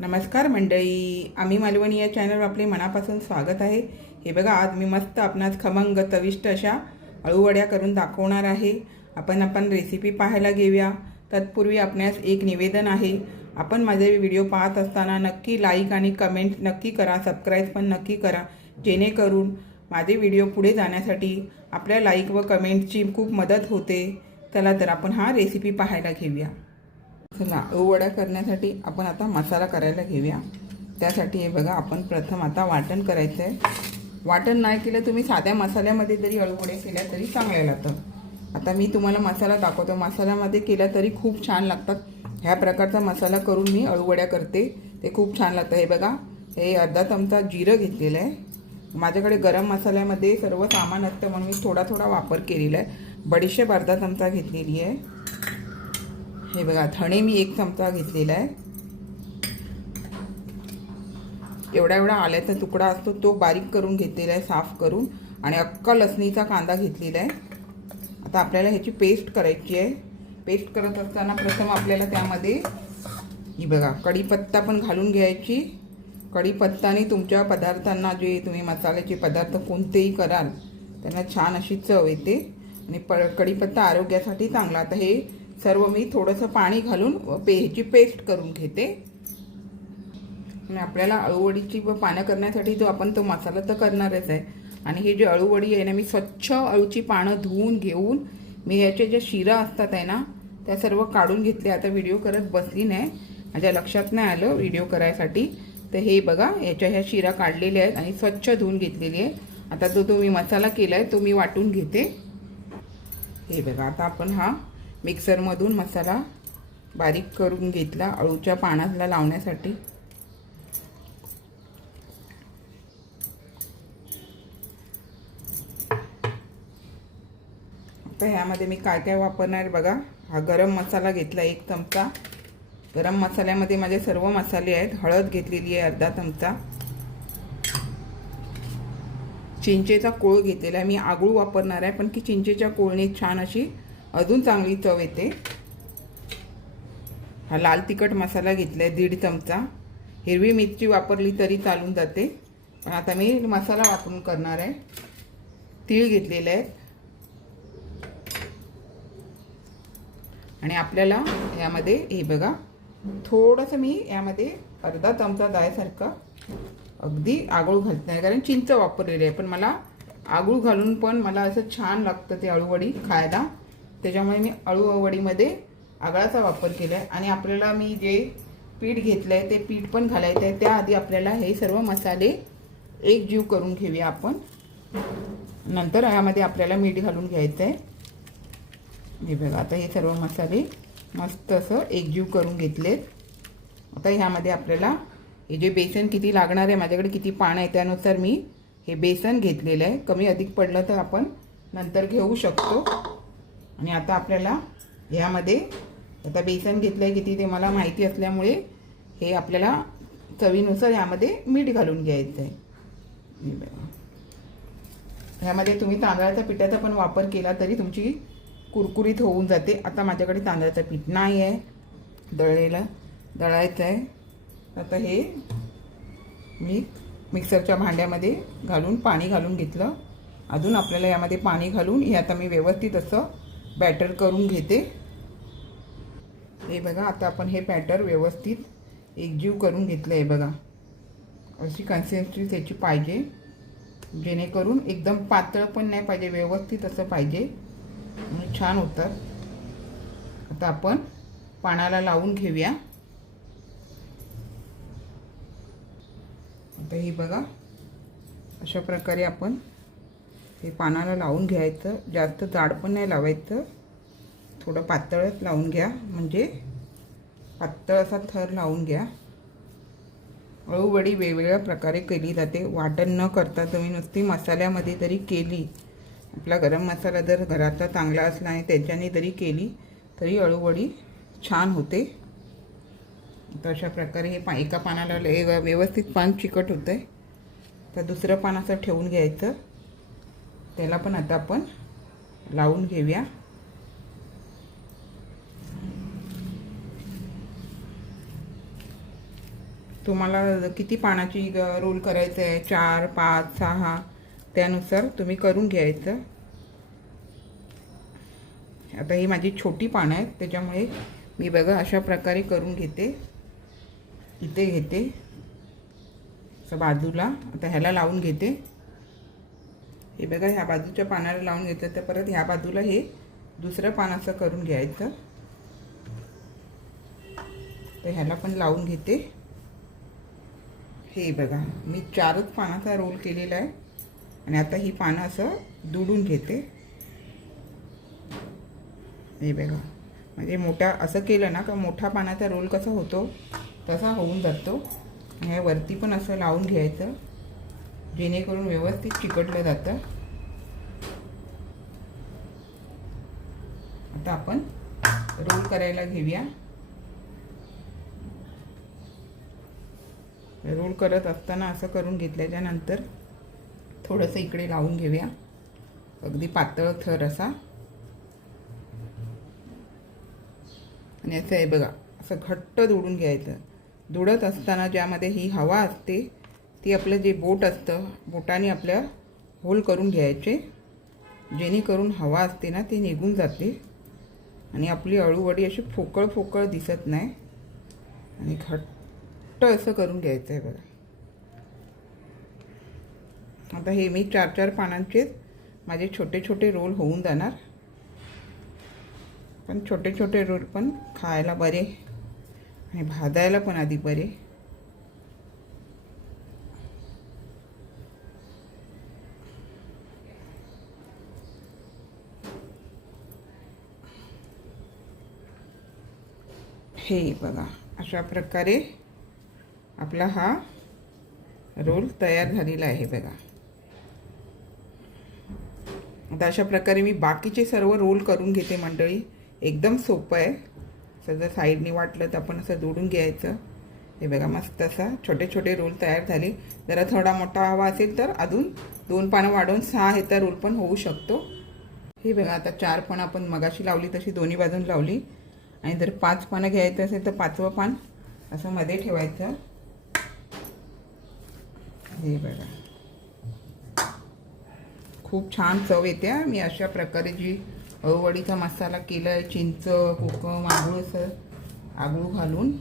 नमस्कार मंडळी. आम्ही मालवणी या चॅनलवर आपले मनापासून स्वागत आहे. हे बघा आज मी मस्त आपणास खमंग चविष्ट अशा अळूवड्या करून दाखवणार आहे. आपण आपण रेसिपी पाहायला घेऊया. तत्पूर्वी आपणास एक निवेदन आहे. आपण माझे व्हिडिओ पाहत असताना नक्की लाईक आणि कमेंट नक्की करा सबस्क्राईब पण नक्की करा. जेणेकरून माझे व्हिडिओ पुढे जाण्यासाठी आपल्या लाईक व कमेंटची खूप मदत होते. चला तर आपण हा रेसिपी पाहायला घेऊया. चला वड्या करण्यासाठी आपण आता मसाला करायला घेऊया. त्यासाठी हे बघा आपण प्रथम आता वाटण करायचं आहे वाटण नाही केलं तुम्ही साध्या मसाल्यामध्ये जरी अळूवड्या केल्या तरी चांगल्या लागतात. आता मी तुम्हाला मसाला दाखवतो. मसाल्यामध्ये केल्या तरी खूप छान लागतात. ह्या प्रकारचा मसाला करून मी अळूवड्या करते. ते खूप छान लागतं. हे बघा हे अर्धा चमचा जिरं घेतलेलं आहे. माझ्याकडे गरम मसाल्यामध्ये सर्व सामान असतं म्हणून मी थोडा थोडा वापर केलेला आहे. बडीशेप अर्धा चमचा घेतलेली आहे. हे बघा धणे मी एक चमचा घेतलेला आहे. एवढा एवढा आल्याचा तुकडा असतो तो बारीक करून घेतलेला आहे साफ करून. आणि अक्का लसणीचा कांदा घेतलेला आहे. आता आपल्याला ह्याची पेस्ट करायची आहे. पेस्ट करत असताना प्रथम आपल्याला त्यामध्ये ही बघा कढीपत्ता पण घालून घ्यायची. कढीपत्ताने तुमच्या पदार्थांना जे तुम्ही मसाल्याचे पदार्थ कोणतेही कराल त्यांना छान अशी चव येते. आणि प कढीपत्ता आरोग्यासाठी चांगला. आता हे सर्व मी थोडंसं पाणी घालून पे ह्याची पेस्ट करून घेते. आणि आपल्याला अळूवडीची व पानं करण्यासाठी जो आपण तो मसाला तर करणारच आहे. आणि ही जी अळूवडी आहे ना मी स्वच्छ अळूची पानं धुवून घेऊन मी ह्याच्या ज्या शिरा असतात आहे ना त्या सर्व काढून घेतल्या आता व्हिडिओ करत बसली नाही. माझ्या लक्षात नाही आलं व्हिडिओ करायसाठी. तर हे बघा याच्या ह्या शिरा काढलेल्या आहेत आणि स्वच्छ धुवून घेतलेली आहे. आता जो तो मी मसाला केला आहे तो मी वाटून घेते. हे बघा आता आपण हा मिक्सरमधून मसाला बारीक करून घेतला अळूच्या पानाला लावण्यासाठी. आता ह्यामध्ये मी काय काय वापरणार बघा. हा गरम मसाला घेतला एक चमचा. गरम मसाल्यामध्ये माझे सर्व मसाले आहेत. हळद घेतलेली आहे अर्धा चमचा. चिंचेचा कोळ घेतलेला आहे. मी आगळू वापरणार आहे पण की चिंचेच्या कोळने छान अशी अजून चांगली चव येते. हा लाल तिखट मसाला घेतला आहे दीड चमचा. हिरवी मिरची वापरली तरी चालून जाते. पण आता मी मसाला वापरून करणार आहे. तीळ घेतलेले आहेत. आणि आपल्याला यामध्ये हे बघा थोडंसं मी यामध्ये अर्धा चमचा जायसारखं अगदी आगळू घालत नाही कारण चिंच वापरलेली आहे. पण मला आगळू घालून पण मला असं छान लागतं ते अळूवडी खायला. त्याच्यामुळे मी अळू अवडीमध्ये आगळाचा वापर केला आहे. आणि आपल्याला मी जे पीठ घेतलं आहे ते पीठ पण घालायचं आहे. त्याआधी आपल्याला हे सर्व मसाले एक जीव करून घेऊया आपण. नंतर यामध्ये आपल्याला मीठ घालून घ्यायचं आहे. हे बघा आता हे सर्व मसाले मस्त असं एकजीव करून घेतलेत. आता ह्यामध्ये आपल्याला हे जे बेसन किती लागणार आहे माझ्याकडे किती पाणी आहे त्यानुसार मी हे बेसन घेतलेलं आहे. कमी अधिक पडलं तर आपण नंतर घेऊ शकतो. आणि आता आपल्याला ह्यामध्ये आता बेसन घेतलं आहे किती ते मला माहिती असल्यामुळे हे आपल्याला चवीनुसार यामध्ये मीठ घालून घ्यायचं आहे ह्यामध्ये तुम्ही तांदळाच्या पिठाचा पण वापर केला तरी तुमची कुरकुरीत होऊन जाते. आता माझ्याकडे तांदळाचं पीठ नाही आहे दळलेलं दळायचं आहे आता हे मी मिक्सरच्या भांड्यामध्ये घालून पाणी घालून घेतलं. अजून आपल्याला यामध्ये पाणी घालून हे आता मी व्यवस्थित असं बॅटर करून घेते. हे बघा आता आपण हे बॅटर व्यवस्थित एकजीव करून घेतलं आहे बघा. अशी कन्सिस्टन्सी त्याची पाहिजे. जेणेकरून एकदम पातळ पण नाही पाहिजे व्यवस्थित असं पाहिजे. छान होतात आता आपण पाण्याला लावून घेऊया. आता ही बघा अशा प्रकारे आपण हे पानाला लावून घ्यायचं. जास्त जाड पण नाही लावायचं. थोडं पातळच लावून घ्या. म्हणजे पातळ असा थर लावून घ्या. अळूवडी वेगवेगळ्या प्रकारे केली जाते. वाटण न करता तुम्ही नुसती मसाल्यामध्ये जरी केली. आपला गरम मसाला जर घरातला चांगला असला आणि त्याच्याने जरी केली तरी अळूवडी छान होते. तर अशा प्रकारे हे पा एका पानाला ले व्यवस्थित पान चिकट होतं आहे तर दुसरं पान असं ठेवून घ्यायचं. त्याला पण आता आपण लावून घेऊया. तुम्हाला किती पानाची ग- रोल करायचं आहे चार पाच सहा? त्यानुसार तुम्ही करून घ्यायचं. आता ही माझी छोटी पानं आहेत त्याच्यामुळे मी बघा अशा प्रकारे करून घेते. इथे घेते. असं बाजूला. आता ह्याला लावून घेते. हे बघा ह्या बाजूच्या पानाला लावून घेतलं तर परत ह्या बाजूला हे दुसरं पान असं करून घ्यायचं. तर ह्याला पण लावून घेते. हे बघा मी चारच पानाचा रोल केलेला आहे. आणि आता ही पानं असं दुडून घेते. हे बघा म्हणजे मोठा असं केलं ना का मोठा पानाचा रोल कसा होतो तसा होऊन जातो. आणि हे वरती पण असं लावून घ्यायचं जेणेकरून व्यवस्थित चिकटलं जातं. आता आपण रोल करायला घेऊया. रोल करत असताना असं करून घेतल्याच्यानंतर थोडंसं इकडे लावून घेऊया. अगदी पातळ थर असा. आणि असं आहे बघा असं घट्ट दुडून घ्यायचं. दुडत असताना ज्यामध्ये ही हवा असते ती आपलं जे बोट असतं बोटाने आपल्या होल करून घ्यायचे. जेणेकरून हवा असते ना ते निघून जाते. आणि आपली अळूवडी अशी फोकळ फोकळ दिसत नाही. आणि घट्ट असं करून घ्यायचं आहे बघा. आता हे मी चार चार पानांचे माझे छोटे छोटे रोल होऊन जाणार. पण छोटे छोटे रोल पण खायला बरे आणि भाजायला पण आधी बरे. हे बघा अशा प्रकारे आपला हा रोल तयार झालेला आहे बघा. आता अशा प्रकारे मी बाकीचे सर्व रोल करून घेते मंडळी. एकदम सोपं आहे. असं जर साईडने वाटलं तर आपण असं जोडून घ्यायचं. हे बघा मस्त असा छोटे छोटे रोल तयार झाले. जरा थोडा मोठा हवा असेल तर अजून दोन पानं वाढवून सहा ह्याचा रोल पण होऊ शकतो. हे बघा आता चार पानं आपण मगाशी लावली तशी दोन्ही बाजून लावली. आणि जर पाच पानं घ्यायचं असेल तर पाचवं पान असं मध्ये ठेवायचं. हे बघा. खूप छान चव येते मी अशा प्रकारे जी अळूवडीचा मसाला केला आहे चिंच कोकम आगळू असं आगळू घालून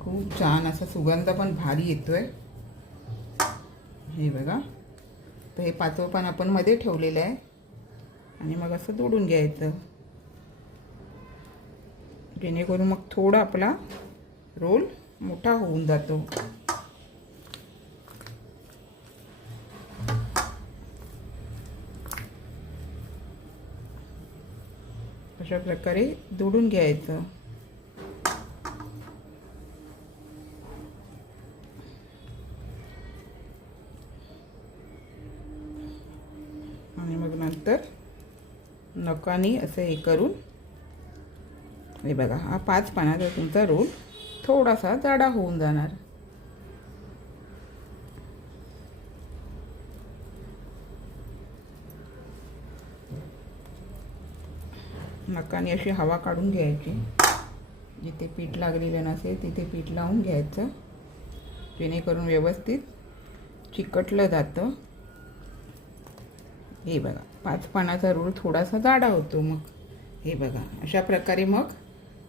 खूप छान असा सुगंध पण भारी येतो आहे हे बघा. तर हे पाचवं पण आपण मध्ये ठेवलेलं आहे. आणि मग असं दोडून घ्यायचं. जेणेकरून मग थोडा आपला रोल मोठा होऊन जातो. अशा प्रकारे दुडून घ्यायचं. आणि मग नंतर नकानी असं हे करून हे बघा हा पाच पानाचा तुमचा रोल थोडासा जाडा होऊन जाणार. नकाने अशी हवा काढून घ्यायची. जिथे पीठ लागलेलं नसेल तिथे पीठ लावून घ्यायचं. जेणेकरून व्यवस्थित चिकटलं जातं. हे बघा पाच पानाचा रूळ थोडासा जाडा होतो मग. हे बघा अशा प्रकारे मग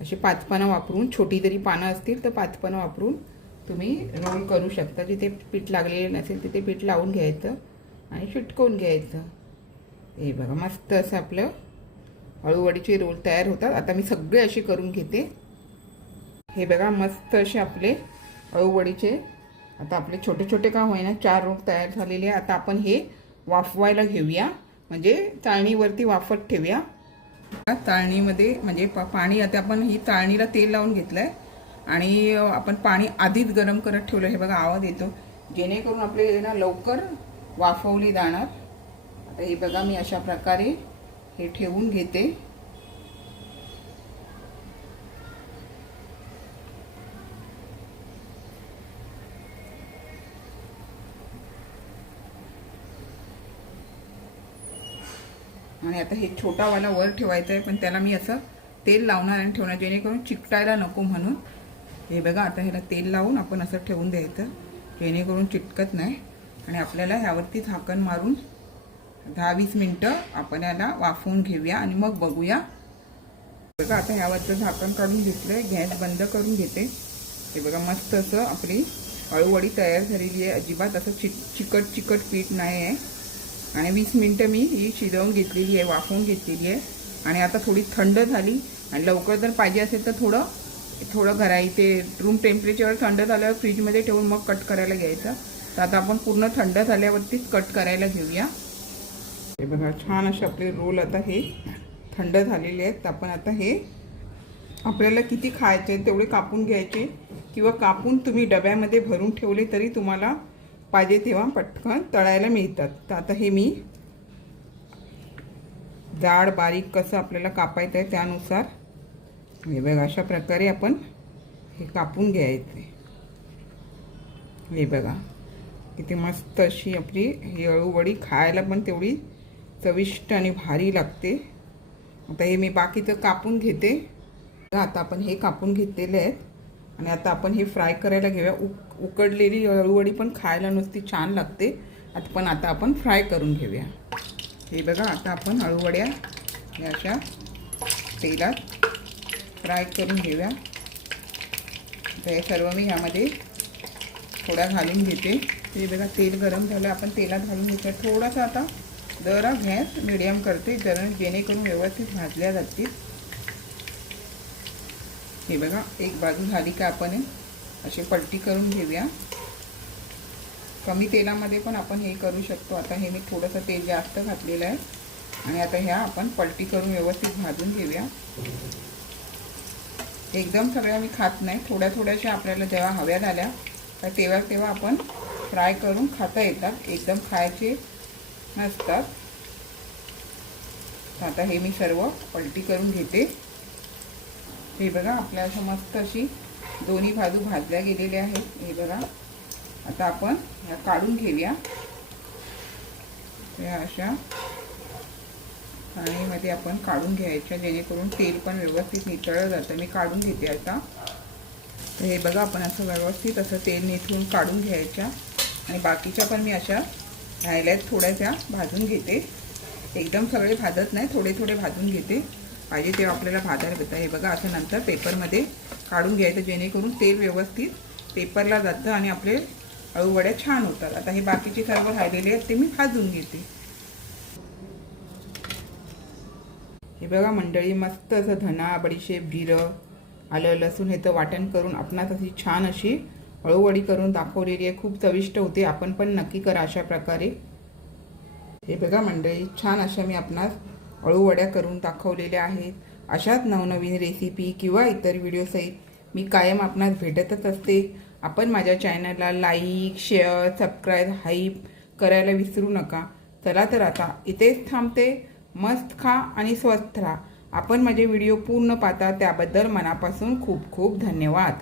अशी पाच पानं वापरून छोटी जरी पानं असतील तर पाच पानं वापरून तुम्ही रोल करू शकता. जिथे पीठ लागलेलं नसेल तिथे पीठ लावून घ्यायचं आणि चिटकवून घ्यायचं. हे बघा मस्त असं आपलं हळूवडीचे रोल तयार होतात. आता मी सगळे असे करून घेते. हे बघा मस्त असे आपले अळूवडीचे आता आपले छोटे छोटे का होईना चार रोल तयार झालेले आता आपण हे वाफवायला घेऊया. म्हणजे चाळणीवरती वाफत ठेवूया. चाळणीमध्ये म्हणजे प पाणी आता आपण ही चाळणीला तेल लावून घेतलं आहे आणि आपण पाणी आधीच गरम करत ठेवलं. हे बघा आवाज येतो. जेणेकरून आपले ना लवकर वाफवली जाणार. आता हे बघा मी अशा प्रकारे हे ठेवून घेते. आणि आता हे छोटावाला वर ठेवायचं आहे पण त्याला मी असं तेल लावणार आणि ठेवणार जेणेकरून चिकटायला नको म्हणून. हे बघा आता ह्याला तेल लावून आपण असं ठेवून द्यायचं जेणेकरून चिटकत नाही. आणि आपल्याला ह्यावरती झाकण मारून दहा वीस मिनटं आपण याला वाफवून घेऊया आणि मग बघूया. बघा आता ह्यावरचं झाकण काढून घेतलंय. गॅस बंद करून घेते. हे बघा मस्त असं आपली अळूवडी तयार झालेली आहे. अजिबात असं चिक चिकट चिकट पीठ नाही आहे. आणि वीस मिनटं मी ही शिजवून घेतलेली आहे वाफवून घेतलेली आहे. आणि आता थोडी थंड झाली. आणि लवकर जर पाहिजे असेल तर थोडं थोडं घरा इथे रूम टेम्परेचरवर थंड झाल्यावर फ्रीजमध्ये ठेवून मग कट करायला घ्यायचं. तर आता आपण पूर्ण थंड झाल्यावरतीच कट करायला घेऊया. हे बघा छान असे आपले रोल आता हे थंड झालेले आहेत. तर आपण आता हे आपल्याला किती खायचे तेवढे कापून घ्यायचे किंवा कापून तुम्ही डब्यामध्ये भरून ठेवले तरी तुम्हाला पाहिजे तेव्हा पटकन तळायला मिळतात. तर आता हे मी जाड बारीक कसं आपल्याला कापायचं आहे त्यानुसार हे बघा अशा प्रकारे आपण हे कापून घ्यायचे. हे बघा किती मस्त अशी आपली ही अळूवडी खायला पण तेवढी चविष्ट आणि भारी लागते. आता हे मी बाकीचं कापून घेते. आता आपण हे कापून घेतलेले आहेत. आणि आता आपण हे फ्राय करायला घेऊया. उक उकडलेली अळूवडी पण खायला नुसती छान लागते. आता पण आता आपण फ्राय करून घेऊया. हे बघा आता आपण अळूवड्या या अशा तेलात फ्राय करून घेऊया. तर हे सर्व मी ह्यामध्ये थोडा घालून घेते. ते बघा तेल गरम झालं. आपण तेलात घालून घेतो थोडासा आता दर गॅस मिडियम करते कारण जेणेकरून व्यवस्थित भाजल्या जातील. हे बघा एक बाजू झाली का आपण अशी पलटी करून घेऊया. कमी तेलामध्ये पण आपण हे करू शकतो. आता हे मी थोडंसं तेल जास्त घातलेलं आहे. आणि आता ह्या आपण पलटी करून व्यवस्थित भाजून घेऊया. एकदम सगळ्या मी खात नाही. थोड्या थोड्याशा आपल्याला जेव्हा हव्या झाल्या तर तेव्हा तेव्हा आपण फ्राय करून खाता येतात. एकदम खायचे नसतात. आता हे मी सर्व पलटी करून घेते. हे बघा आपल्या असं मस्त अशी दोन्ही बाजू भाजल्या गेलेल्या आहेत. हे बघा आता आपण ह्या काढून घेऊया. या अशा. पाणीमध्ये आपण काढून घ्यायच्या जेणेकरून तेल पण व्यवस्थित नितळलं जातं. मी काढून घेते आता. तर हे बघा आपण असं व्यवस्थित असं तेल निथळून काढून घ्यायच्या. आणि बाकीच्या पण मी अशा राहिल्यात थोड्याशा भाजून घेते. एकदम सगळे भाजत नाही थोडे थोडे भाजून घेते. पाहिजे तेव्हा आपल्याला भाजायला भेटतं हे बघा असं नंतर पेपरमध्ये काढून घ्यायचं जेणेकरून तेल व्यवस्थित पेपरला जातं आणि आपले अळूवड्या छान होतात. आता हे बाकीचे सर्व राहिलेले आहेत ते मी भाजून घेते. हे बघा मंडळी मस्त असं धना बडीशेप जिरं आलं लसूण हे तर वाटण करून आपणास अशी छान अशी हळूवडी करून दाखवलेली आहे. खूप चविष्ट होते. आपण पण नक्की करा अशा प्रकारे. हे बघा मंडळी छान अशा मी आपणास अळूवड्या करून दाखवलेल्या आहेत. अशाच नवनवीन रेसिपी किंवा इतर व्हिडिओसहित मी कायम आपणास भेटतच असते. आपण माझ्या चॅनलला लाईक शेअर सबस्क्राईब हाईप करायला विसरू नका. चला तर आता इथेच थांबते. मस्त खा आणि स्वस्थ राहा. आपण माझे व्हिडिओ पूर्ण पाहता त्याबद्दल मनापासून खूप खूप धन्यवाद.